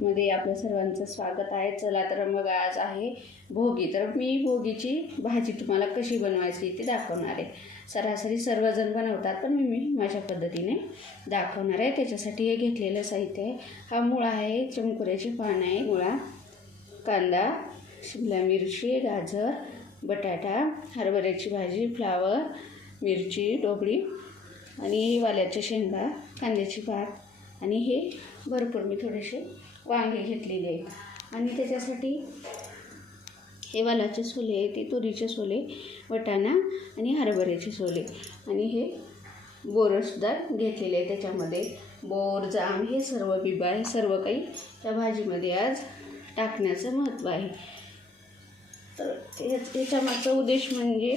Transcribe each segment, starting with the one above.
यूट्यूबमध्ये आपल्या सर्वांचं स्वागत आहे. चला तर मग आज आहे भोगी. तर मी भोगीची भाजी तुम्हाला कशी बनवायची ते दाखवणार आहे. सरासरी सर्वजण बनवतात, पण मी माझ्या पद्धतीने दाखवणार आहे. त्याच्यासाठी हे घेतलेलं साहित्य आहे. हा मुळा आहे, चमकुऱ्याची पानं आहे, मुळा, कांदा, शिमला मिरची, गाजर, बटाटा, हरभऱ्याची भाजी, फ्लावर, मिरची, ढोबळी आणि वाल्याच्या शेंगा, कांद्याची पात आणि हे भरपूर मी थोडेसे वांगे घेतलेले आहेत. आणि त्याच्यासाठी हे वालाचे सोले आहे, ते तुरीचे सोले, वटाणा आणि हरभऱ्याचे सोले आणि हे बोरंसुद्धा घेतलेले आहे. त्याच्यामध्ये बोर, जाम हे सर्व बिबा आहे. सर्व काही त्या भाजीमध्ये आज टाकण्याचं महत्त्व आहे. तर याच्या मागचा उद्देश म्हणजे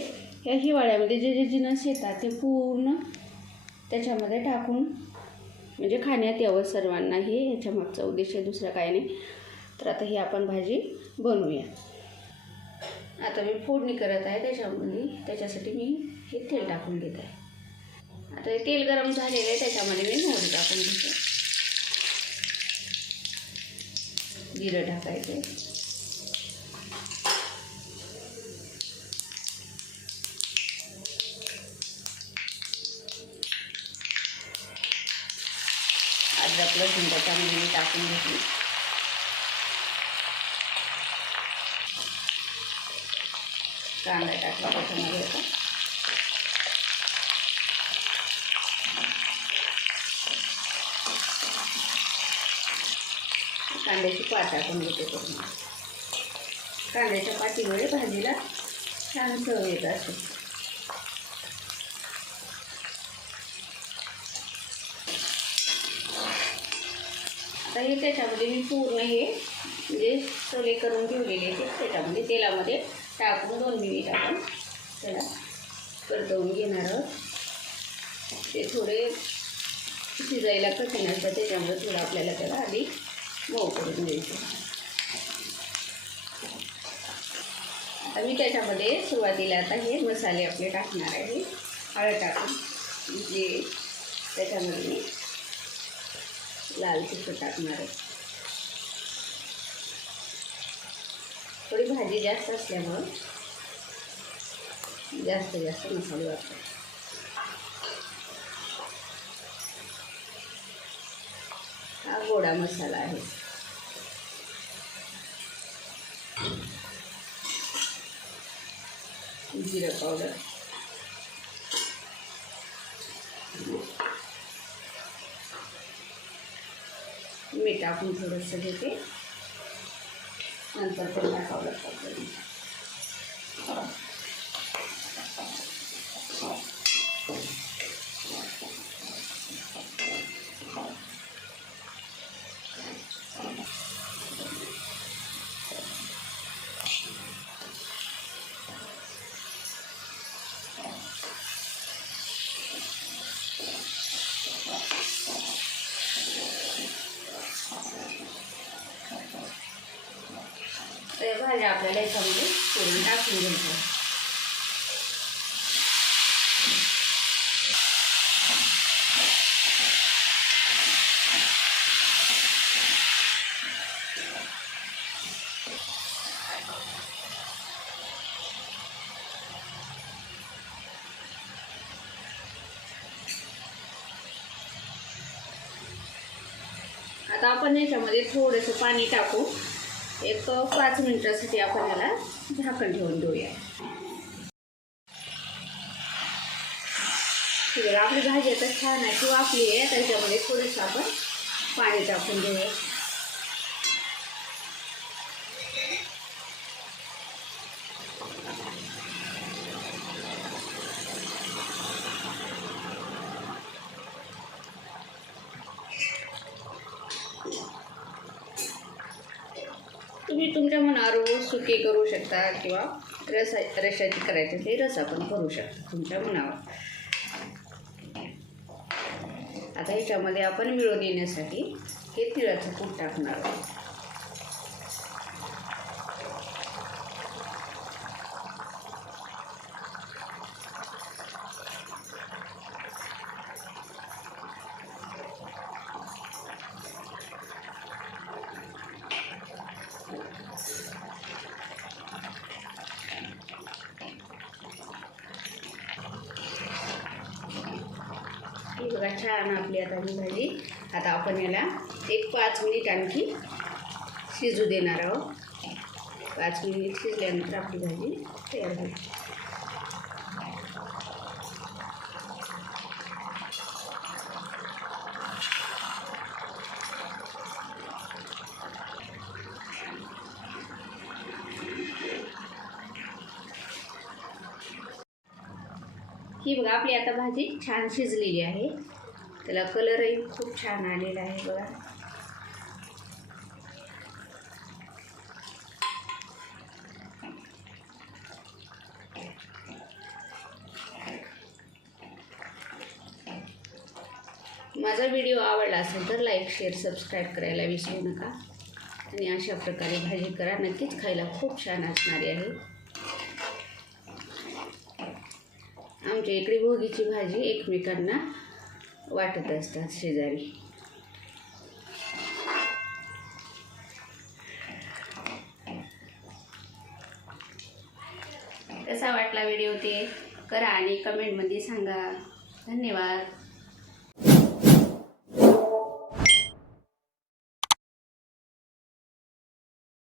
या हिवाळ्यामध्ये जे जे जिन्नस येतात ते पूर्ण त्याच्यामध्ये टाकून म्हणजे खाण्यात यावं सर्वांना, हे याच्या मागचा उद्देश आहे, दुसरा काय नाही. तर आता ही आपण भाजी बनवूया. आता मी फोडणी करत आहे त्याच्यासाठी मी हे तेल टाकून घेत आहे. आता हे तेल गरम झालेलं आहे, त्याच्यामध्ये मी मोहरी टाकून घेते. जिरं टाकायचे, अद्रक लसूण त्याच्यामध्ये मी टाकून घेतली. कांदा टाकला त्याच्यामध्ये होता. कांद्याची पात टाकून घेते. कांद्याच्या पातीमुळे भाजीला छान चव येत असते. आता हे त्याच्यामध्ये मी पूर्ण हे म्हणजे सोले करून ठेवलेले ते त्याच्यामध्ये तेलामध्ये टाकून 2 मिनिट आपण त्याला परतवून घेणार आहोत. ते थोडे शिजायला कठीण असतात, त्याच्यामुळे थोडं आपल्याला त्याला आधी मऊ करून द्यायचं. आता मी त्याच्यामध्ये सुरुवातीला आता हे मसाले आपले टाकणार आहे. हळद टाकून जे त्याच्यामध्ये मी लाल तिखट टाकणार आहे. थोडी भाजी जास्त असल्यामुळं जास्त मसाले वापरते. हा गोडा मसाला आहे. जिरं पावडर, मीठ टाकून थोडंसं घेते, नंतर पण टाकावं लागतं. तर भाज्या आपल्याला याच्यामध्ये करून टाकून घ्यायचं. आता आपण याच्यामध्ये थोडंसं पाणी टाकू. एक 5 मिनिटासाठी आपण याला झाकण ठेवून देऊया. ठीक आहे, आपली भाजी आता छान आहे किंवा आपली आहे. त्याच्यामध्ये थोडंसं आपण पाणी टाकून देऊया. तुम्ही तुमच्या मनावर सुकी करू शकता किंवा रशाची करायची ते रसा पण करू शकता तुमच्या मनावर. आता ह्याच्यामध्ये आपण मिळून येण्यासाठी हे तिळाचं कूट टाकणार आहोत. छान आपली आता ही भाजी. आता आपण याला एक 5 मिनिट आणखी शिजू देणार आहोत. 5 मिनिट शिजल्यानंतर आपली भाजी तयार होईल. ही बघा आपली आता भाजी छान शिजलेली आहे. त्याला कलरही खूप छान आलेला आहे बघा. माझा व्हिडिओ आवडला असेल तर लाईक, शेअर, सबस्क्राईब करायला विसरू नका. आणि अशा प्रकारे भाजी करा, नक्कीच खायला खूप छान असणारी आहे. आमच्या इकडे भोगीची भाजी एकमेकांना वाटत असतात शेजारी. कसा वाटला व्हिडिओ ते करा आणि कमेंटमध्ये सांगा. धन्यवाद.